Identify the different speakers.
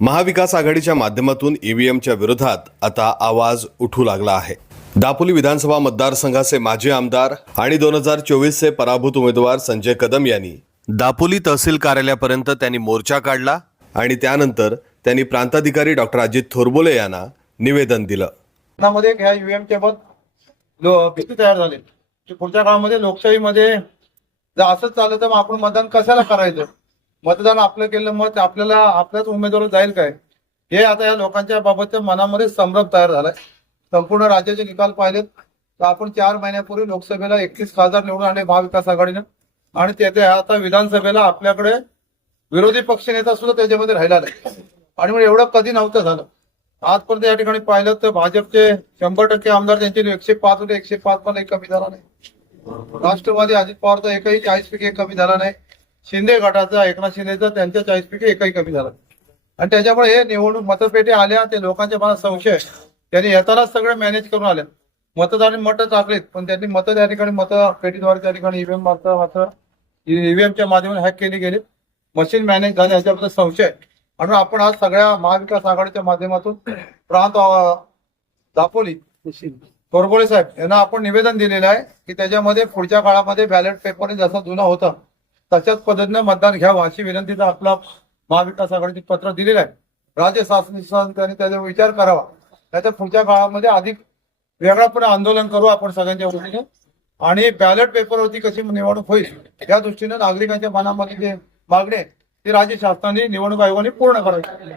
Speaker 1: महाविकास आघाडीच्या माध्यमातून ईव्हीएमच्या विरोधात आता आवाज उठू लागला आहे. दापोली विधानसभा मतदारसंघाचे माजी आमदार आणि दोन हजार चोवीसचे पराभूत उमेदवार संजय कदम यांनी
Speaker 2: दापोली तहसील कार्यालयापर्यंत त्यांनी मोर्चा काढला
Speaker 1: आणि त्यानंतर त्यांनी प्रांताधिकारी डॉक्टर अजित थोरबोले यांना निवेदन दिलं.
Speaker 3: मध्ये ह्या ईव्हीएमच्या बाबत लो- भीती तयार झाली? की पुढच्या काळामध्ये लोकशाहीमध्ये जर असंच चाललं तर मग आपण मतदान कशाला करायचं? मतदान आपलं केलं मत आपल्याला आपल्याच उमेदवार जाईल काय? हे आता या लोकांच्या बाबतच्या मनामध्ये संभ्रम तयार झालाय. संपूर्ण राज्याचे निकाल पाहिलेत. तर आपण चार महिन्यापूर्वी लोकसभेला एकतीस खासदार निवडून आणले महाविकास आघाडीनं. आणि तेथे आता विधानसभेला आपल्याकडे विरोधी पक्षनेता सुद्धा त्याच्यामध्ये राहिला नाही. आणि मग एवढं कधी नव्हतं झालं. आजपर्यंत या ठिकाणी पाहिलं तर भाजपचे शंभर टक्के आमदार त्यांचे एकशे पाच होते. एकशे पाच पण एक कमी झाला नाही. राष्ट्रवादी अजित पवारचा एकही चाळीस पैकी एक कमी झाला नाही. शिंदे गटाचा एकनाथ शिंदेचा त्यांच्या चाळीस पैकी एकही कमी झाला आणि त्याच्यामुळे हे निवडणूक मतपेटी आल्या ते लोकांच्या मनात संशय. त्यांनी येतानाच सगळे मॅनेज करून आले. मतदारांनी मतं टाकलीत पण त्यांनी मतं त्या ठिकाणी मतं पेटीद्वारे त्या ठिकाणी ईव्हीएम मात्र मात्र ईव्हीएमच्या माध्यमातून हॅक केली गेली मशीन मॅनेज झाले याच्याबद्दल संशय. म्हणून आपण आज सगळ्या महाविकास आघाडीच्या माध्यमातून प्रांत दापोली तोरबोळे साहेब यांना आपण निवेदन दिलेलं आहे की त्याच्यामध्ये पुढच्या काळामध्ये बॅलेट पेपर जसा जुना होता तशाच पद्धतीने मतदान घ्यावं अशी विनंतीचा आपला महाविकास आघाडीचे पत्र दिलेलं आहे. राज्य शासन त्यांनी त्याचा विचार करावा. त्याच्या पुढच्या काळामध्ये अधिक वेगळापणे आंदोलन करू आपण सगळ्यांच्या वतीने. आणि बॅलेट पेपरवरती कशी निवडणूक होईल या दृष्टीने नागरिकांच्या मनामध्ये जे मागणी आहे ती राज्य शासनाने निवडणूक आयोगाने पूर्ण करावी.